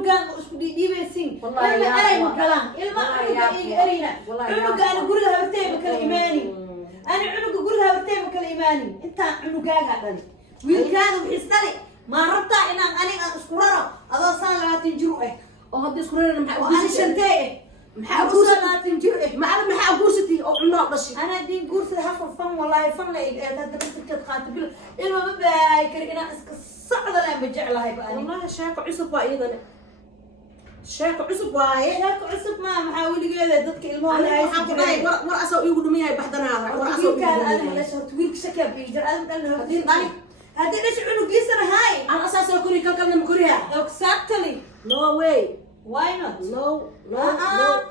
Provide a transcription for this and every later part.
cunugan isku dhiibaysin ilma aray ma galaan ilma cunuga iga erina cunuga ana guriga habartay ma kala imaani ana cunuga guriga habartay ma kala imaani inta cunugaaga dhali wiilkaada wixii dhali ma rabtaa inaan aniga isku raro adoo saan 20 jir oo hadda isku rarana maxaa oo ani shantay maxaa ku 20 jir maxaa guursatay oo cunno dhashay ana diin guursada hafar fan wallahi fan la iga hadda dadka qaatbil ilma ma baay kar inaan iska socdo la ma jeclahay ba ani wallahi shaako cusub waa iyadana shaako cusub waaye shaako cusub ma maxaa wiligeeda dadka ilmaha ay waxaan ku dhahay war asoo igu dhumiyahay baxdanaada war asoo igu dhumiyahay la shortu wiilka shaka biijar aan dhalna hadii dhali hadii dhash cunugiisana hay aan asaasoo kori kalkalna ma koriya exactly no way why not no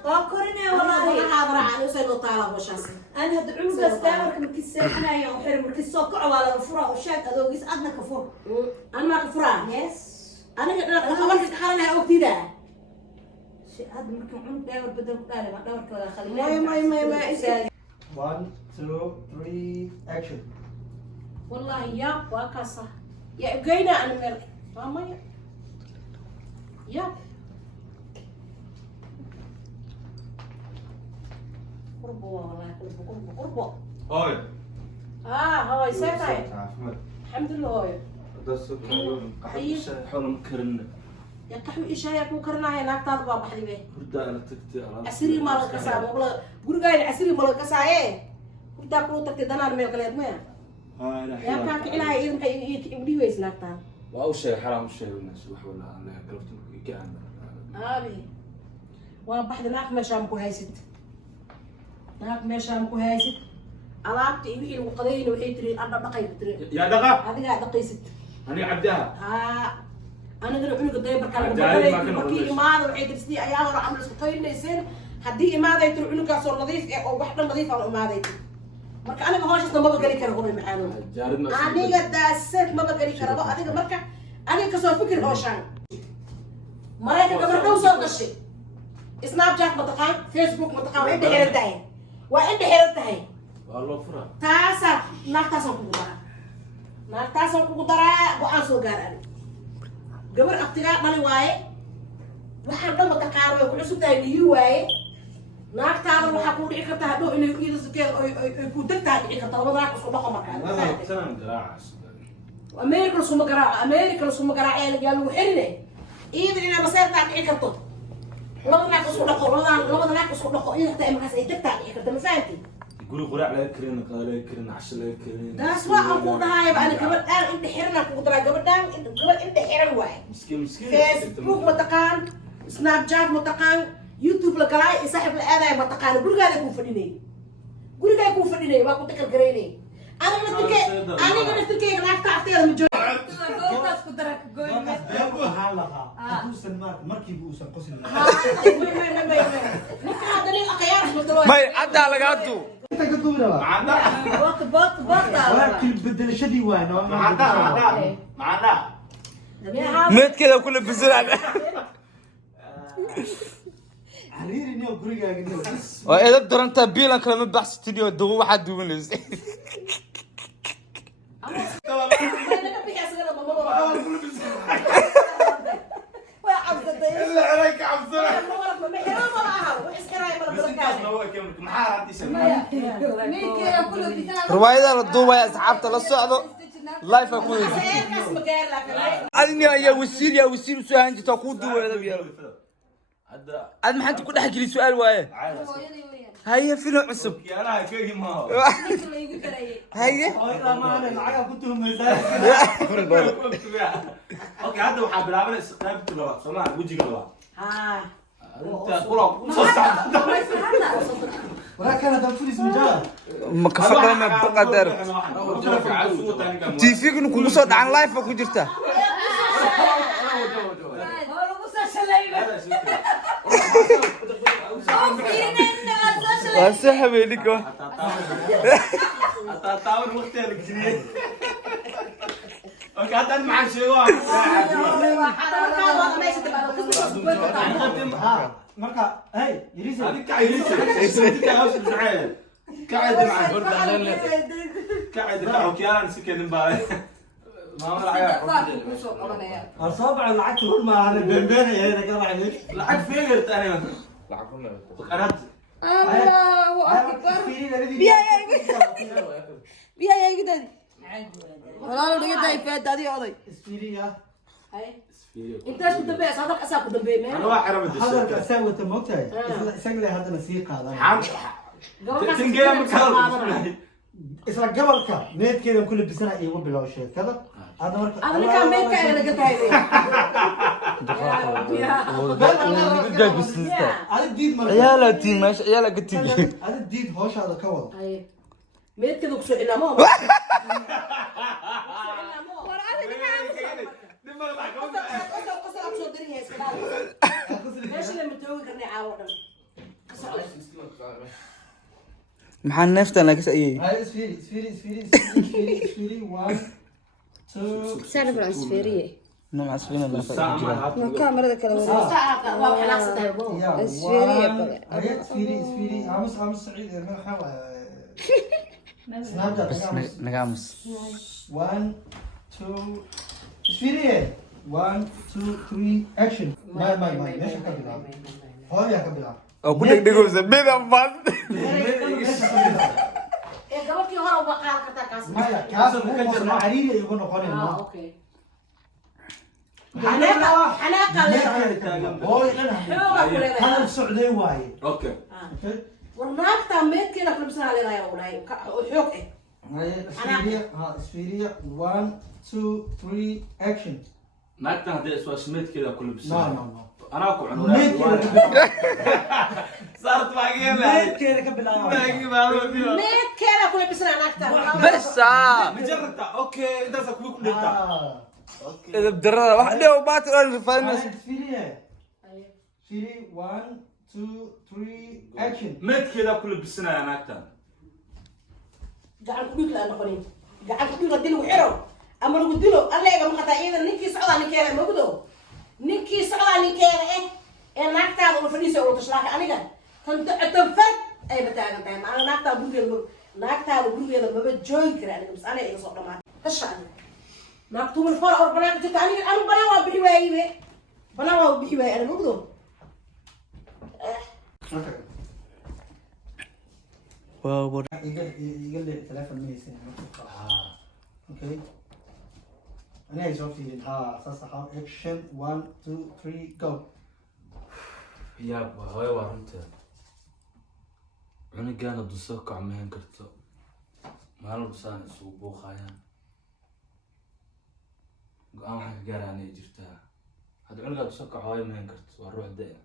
qab korine wallahi hadra aan usay loo taala hawshaas aan hadda cunugaas taawarka markii seexanayo oo xir markii soo kaco waa laga furaa oo shaad adoogis adna ka fur aan ma ka furaa yes aniga qabanka ka xaranay ogtida هذا ممكن عنق داور بدل كذا ما داور كذا خليه ما 1 2 3 action والله يا واكاسا يا جينا انا مر ماما يا قربو والله قربو هاي هاي سيفاي احمد الحمد لله هاي بس قحوش حول مكرن يا قحوي ايش هي كو كرناها لاقتاد با بخدي به هردا انا تكتي عسيري مال كسا والله غرغاي عسيري مال كسا هردا كو تكتي دنان ميل كليد ما يا كان إلهي إذا يبدي ويس لاقتاد واو شيء حرام شيء الناس wax wala aan galabtu ka ابي وبحد ناك مشام كو هيست ناك مشام كو هيست alaabta iyo wixii lagu qadayna waxay tiri aan dhaqay tiri يا دقه adiga dhaqaysid ani cabdaha anigana cunuga daybar kala baday markii imaado waxay tirsi ayaa hore amal isku qaynaysan hadii imaaday tiri cunugaas oo nadiif ah oo wax dhan nadiif ah imaaday marka aniga hawshaas ma gali karo hore macaano aniga daasad ma gali karo adiga marka aniga kasoo fikir oo shan marayka gabadhow soo gashay snapchat ma taqaan facebook ma taqaan waa inta xiran tahay والله فرا تاسع ناقتاسو كوكو دارا go'aan soo gaar ani gabar abtiga dhali waaye waxaan dhan wada qaar way ku cusub tahay niyu waaye naagtaada waxa ku dhici kartaa hadhow inay iyada sukeed ay ku degtaa dhici kartaa labada isku dhaqo markaa سنه قراعه America suma garaac ee lagu xirine iyada inay maseertaa dhici karto labada isku dhaqo labada isku dhaqo iyada taa markaas ay degtaa dhici karto ma fahanti guri qurac la karin qala karin عشاء la karin daas waa aan ku dhahay baan gabadhaan inta xirna ku daraa gabadhaan inta xiran waay مسكين Facebook mataqaan Snapchat mataqaan YouTube la galay saaxib la aaday mataqaan gurigaada ku fadhinay waa ku takal gareynay aniga naftirkay naagta afteeda ma joogo goobtaas ku darak gooyay waxaan lahaa haduusan markii uusan qosin may caddaa lagaa duu inta ka duubnaba بط waakil bedelashadii waa noo معنا meedkeeda ku labisanaan xariiri niyo gurigaaga niyo waa edab darantaa biilan kale ma baxsatiniyo dawo waxaa duubanaysa عليك عبد riwaayada la duubaya asxaabta la socdo life ku adina ayaa wasiir u soo hanjito ku duubada biyo ad maxaad ku dhex geli su'aal waaye haye filim cusub haye lacag ku tuhmaysaa اوكي هذا waxaa bilaabanaysa qaybta labaad Soomaaliya wajiga labaad انت قرب وهكذا دفريس مجال ma ka fadhana baqadar TV ku kugu soo dhacan live ku jirta waa soo habeeniko taawar waqtiga geliye اوكي هذا مع شيء marka hey yiriis هذيك كعيريسه هذيك هاوس بزعل قاعد معاه قاعد اوكي انا نسكن امبارح ما العيال أصابع العكس كل ما على البنبان هنا كمان عليك العيال فيقرت انا قرأت الله اكبر بيها يا جدد والله لو جد يفاد هذه قضي اسفيريا انت ايش كنت بيه صادق اساك كنت بيه انا واحد رمد هذا الشركة الكساوة تموتها سجل هذا نسيق هذا تنقل مكان إسرع قبل كا نيت كذا كل بسنة يقول بلا شيء كذا هذا مرة هذا اللي كان بيتك انا قلت هاي هذا الديد مرة عيالة تين ماشي عيالة قلت لي هذا الديد هوش هذا كول ميت كذا كسو إلا مو ليش اللي متوي كرني عاوض محل نفته انا كس ايه هاي اسفيري 1 2 سعر فرنسفيرية نعم عسفين الله ما كاميرا ذاك اسفيرية بقى هاي اسفيري عمس سعيد ما حاول سناب بس نقامس 1 2 اسفيري 1 2 3 اكشن ما ليش كبلها هاي يا كبلها او كل دقيقة زبيدة بس إيه قبل كي هرب بقى كتاكاس ما يا كاس مو عريرة يكون قانون أوكي حناقة هو هذا السعودي وايد اوكي ورناك تاميت كده كل بسنة على ضايع ولاي وحوك إيه هاي اسفيريا 1 2 3 اكشن ما تهدي اسوا سميت كذا كل لا بسنة لا انا اكو ميت كذا صارت باقية ميت كذا قبل ميت كده كل بسنة ناك بس مجرد اوكي انت سكوك كل اوكي اذا بدرنا واحدة وبات انا فاهم اسفيريا 1 2 3 اكشن ميت كذا كل بسنة يا ناكتان قاعد كل لا نقولين قاعد كل قديل وحرو أما لو قديله الله يبغى مقطعين نكيس عضا نكيره ما بدو نكيس عضا نكيره إيه ناكتان وفريسة وتشلاك أنا كان كنت أتفق أي بتاعنا تايم أنا ناكتان بقول ناكتان بقول هذا ما بتجوي كره أنا بس أنا إيه صوت ما تشان ناكتو من فرع أو بناك جت أنا بناوا بحواي به بناوا بحواي أنا ما بدو واو يقول لي 3% سنة اوكي انا يسوي في اساسا اكشن 1 2 3 جو يا هاي وارنت عنقانا دسوك عمهن كرتو ما له بسان سوق بوخايان قام حق قراني جرتها هذا عنقا دسوك هاي مهن كرتو واروح دائما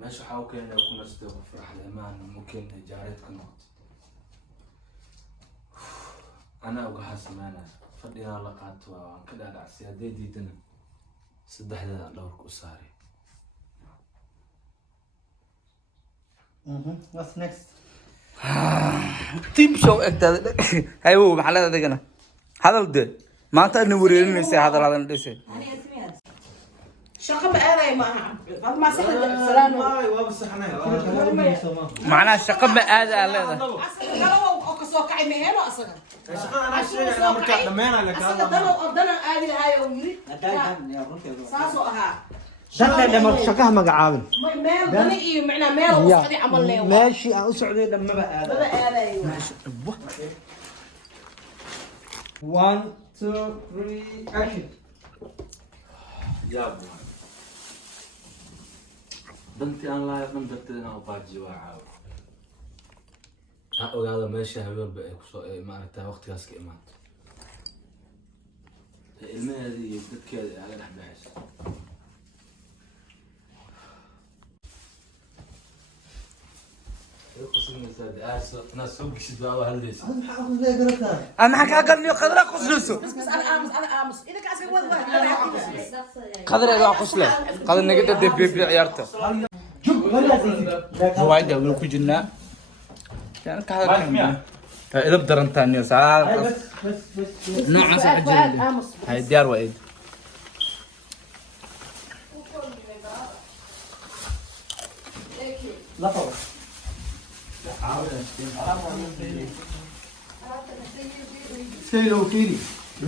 ماشي حاوكين يكون استوى فرح الامان ممكن جاريتك نقط انا اوقع سمانا فدينا لقات وان كدا دعسي هدي ديدنا سدحدا دورك اساري what's next تيم شو اكتاد هاي هو محل هذا دقنا هذا الدل ما انت نورين نسي هذا ندسي شقة بقى معها ما سحب سلام ماي وابس حنايا معناه الشقة ما هذا هذا أصلا دلوا أو كسوة كعي مهين أصلا شقة انا شيء انا مركب دمينا لك أصلا دلوا أردنا هذه هاي ويري ساسو أها دلنا لما شقها مقعاون ميل دني إيه معنا ميل وصعدي عمل ليه ماشي اسعودي لما بقى بلا هذا أيوة 1 2 3 اكشن يا ابو بنتي انا لا يقدم درتنا وباجي واعاو هذا ماشي هبل بقى ما عرفتها وقت كاسك ايمان الماء هذه dadkeeda على دحدحس ناس سوق شدوا وهلديس انا حاخذ زي قرتها انا حكى قال لي قدر اقصلسو بس أنا آمس إذا كاسك وضع قدر يا قصله قدر نقدر دب في عيارته شوف ولا زي وايد اقول لك جنا يعني كهذا كان اذا بدرنت اني ساعه بس نوع ساعه هاي ديار وايد لا طبعا سكيلو كيري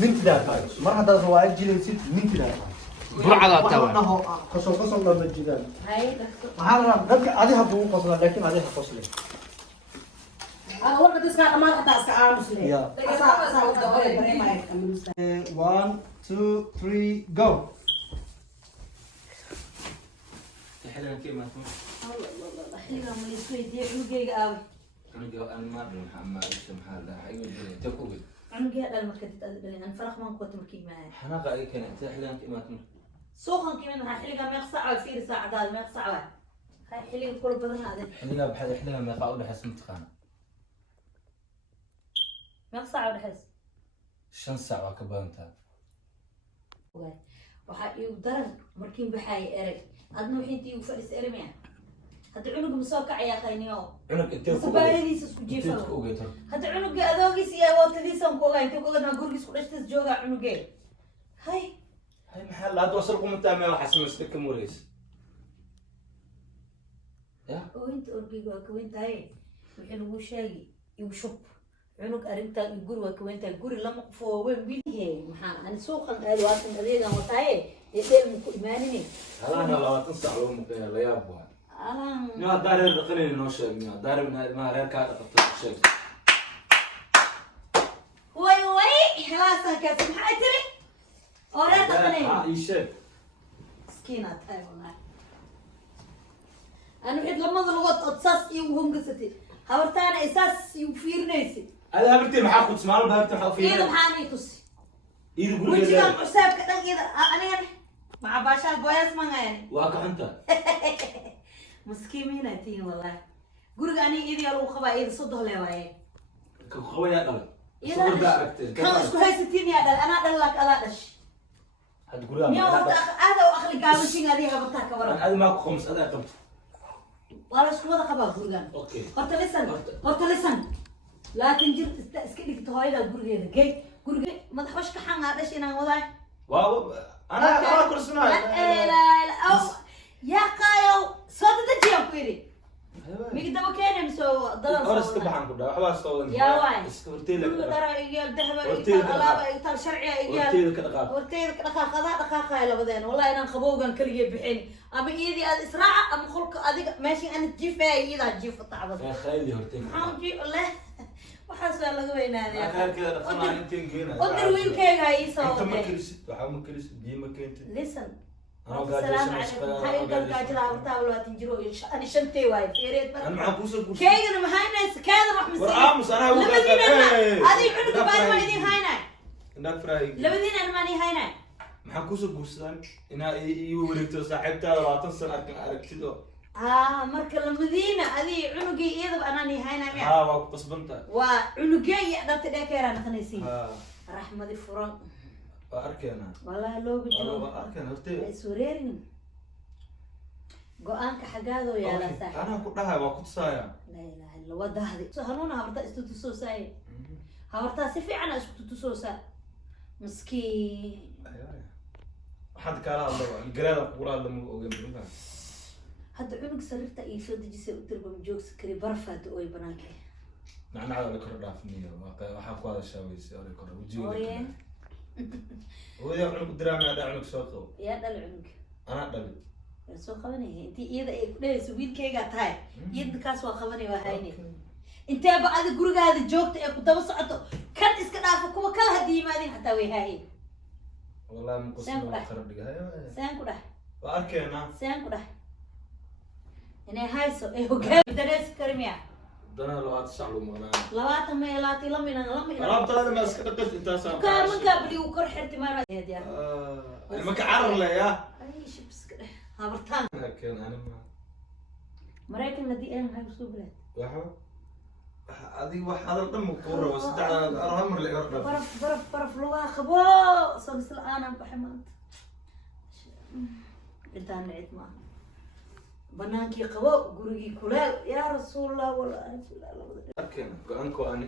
minti daa mar haddaad riwaayad jilaysid minti daa burcada tawa dhaho qosol lama jidaan هاي دكتور maxaa la rabaa dadka adiga hadduu u qosla laakiin adiga qosle warka dadka amaad hadaa iska aamus leh Yeah. asaa u dabale dareemaya kamuusta 1 2 3 go حلوة كيف ما تكون الله حلوة من السويد دي عنقي قاوي أنا ما أدري محمد إيش محل ده حقيقي تكوي عنقي هذا المركز تقدر أنا فرق ما نقطة مركي معي حناقة أي كانت حلوة كيف ما تكون سوقا كمان حلقة ما يقصع في ساعة هذا ما يقصع هاي حلقة كل بدن هذا حلوة بحد حلوة ما يقعد حس متقان ما يقصع ولا حس شن ساعة كبرتها waxaa igu daran markiin baxay erag adna wixii igu fadhis ermaya hadda cunuga ma soo kacayaa qayniyo عنق أنت sabaayadiisa isku jiifado hadda cunuga adoogiis iyo awoodadiisa ku ogaa inta ogaa gurigiis ku dhashtas jooga cunugee hay هاي محل هذا وصلكم أنت ما راح اسمه استكم وريس يا oo inta orgiga waa kaweyntahay wixii lagu sheegi igu shub cunug arrintan iyo guri waa kaweyntahay guri lama qofo waaweyn bilihe maxaa ani suuqan aad waasan adeegan wataaye ee dheel ku imaanini هذا أنا لو تنسى على أمك لا يابوها alan ما دار الرقني نوشة ما دار ما رأيك هذا قطع شيء way halaasan kaas maxaa tiri oraa taqanay يشد miskiinaad tahay wallahi anu cid lamada lugood ood saas iigu hongasatay habartaana ay saas iigu fiirinaysid هذا هبرتي معاك وتسمع له هبرتي حق iyada فيه maxaa nii tusi إيه يقول wejigan لي cusaabka dhan iyada anigana maca baashaal booyaas mangayani واقع أنت maskiimiinaa tihiin wallahi guriga aniga iyada yaa lagu qabaa iyada sodoh lee waaye خويا قال iyada صور دارك kan isku haysatiin yaa dhal anaa dhal laak adaa dhash هتقول miyaa أنا horta aada u aqli gaabashin adiga habartaa ka waran هذا معك خمس هذا قمت waa la isku wada qabaa gurigan أوكي horta lisan laakiin jir iska dhigta hooyada gurigeeda gey guriga madax wash ka xangaa dhash inaan wadaay واو أنا كل سنة yaa qaayow soo dadajiyaan ku yidhi migdaba keenan soo أرس dadan تبعهم كده حواس صوت يا واي. استورتي guriga لك dhara igaal dahaba Horteyda igaal alaaba igaal sharciya igaal ورتي لك دقائق horteyda dhaqaaqadaa dhaqaaqaya labadeen wallahi inaan qabowgan kaliya bixin ama iyadii aad israaca ama qolka adiga meeshii aan jiifaya iyadaa jiifa tacbad يا خالي هرتي maxaan jiif leh waxaas waa laga weynaaday كده دخلنا على 200 جنيه qodar wiilkeyga ii soo أنت ما wadee كرست وحاول ما كرست دي ما كنت listen أنا قاعد السلام أسمع عليكم هاي القلقاجة هاورتها والواتن جرو أنا شنتي وايد فيريت أنا معك وصل كوس كيغن ما هاي ناس كذا راح مسوي ورامس أنا هو لما دينا هذه عنق بعد ما يدين هاي ناي هناك فراي لما دينا أنا ماني هاي ناي معك وصل كوس إنها يوريك صاحبتها ولا تنسى أركتيدو مركز لما دينا هذه عنقي إذا أنا ني هاي ناي وقت بنتا وعنقي يقدر تذكر أنا خنيسين رحمة الفرن أركينا والله لو بجو أركينا هرتي سوريرين go-aanka xagaado yaala saaxiib أنا كنت لها وقت سايا la ilaha illa wada hadi hanuuna habartaa istu tusoosaay habartaa si fiican aa isku tusoosaa miskiin حد كان هذا الجراد القرآن لما أقول hadda cunug sariirta ii soo dejisay u dirba ma joogsi kari barfaad ooy banaanka نحن على الكرة دافنية وحاكوا هذا الشاوي سيارة الكرة وجيو ooye هو يا عنق درامي هذا عنق سوقه yaa dhal cunug أنا دبي waa soo qabanaya intii iyada ay ku dhehayso wiilkaygaa tahay iyada kaas waa qabanaya waa hayne inteeba adi gurigaada joogta ee ku daba socoto kan iska dhaafo kuwa kala haddii yimaadeen xataa way haahayn والله من قصة ما خرب لي saan ku dhah وأركينا saan ku dhah inay hayso ee hogaami dareesi kari miya دنا لو أتسألوا مغنى 20 ma ilaati lama inan رابط هذا ما سكت أنت سام kaamankaa baligu kor xirti maanadiya ما كعرر له يا ay shibska dheh habartaan لكن أنا ما maraykan hadii aan hay soo bilaad واحد هذه واحد هذا الدم كورة بس تعال أرهم اللي يقرب baraf lugaa qabo soo misla aanan baxay maanta intaan cid maaha banaankii qabo gurigii kuleel yaa rasuulallah walaahi أركينا كأنكو أنا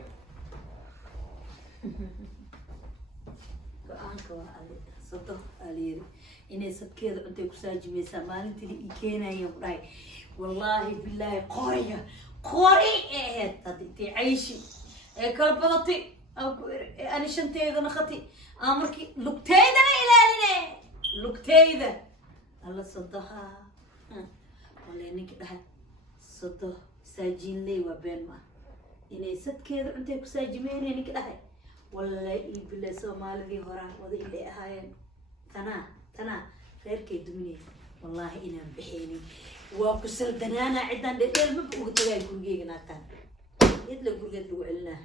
go-aanka waa adi sado aliyadi inay sadkeeda cuntay ku saajimaysaa maalintii i keenayaan ku dhahay wallaahi bilaahi qoriya qori ee ahayd hadda intay cayshi ee kala badatay أنا شنتيذا نختي أمركي لقتيذا إلى لقتيذا الله صدها والله إنك ده صده ساجين لي وبين ما إني صد كذا أنت كساجمين إنك ده والله يبلا سومال ذي هرا وذي اللي هاين تنا غير كيدمني والله إنا بحيني وكسل دنانا عدنا دير مبقوا تجاي كوجي ناتن يدل كوجي لوعلنا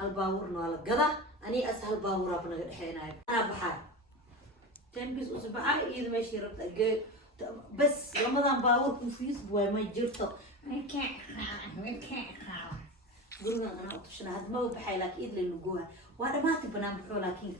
هالباور نالا قدا أني أسهل باور أبنا الحين أنا بحال تنبس أسبوع إذا ما شربت أجي بس رمضان باور كوفيس بوي ما جرت قلنا أنا أطشنا هاد ما هو بحالك إذا اللي نقوها وأنا ما تبنا بحول لكن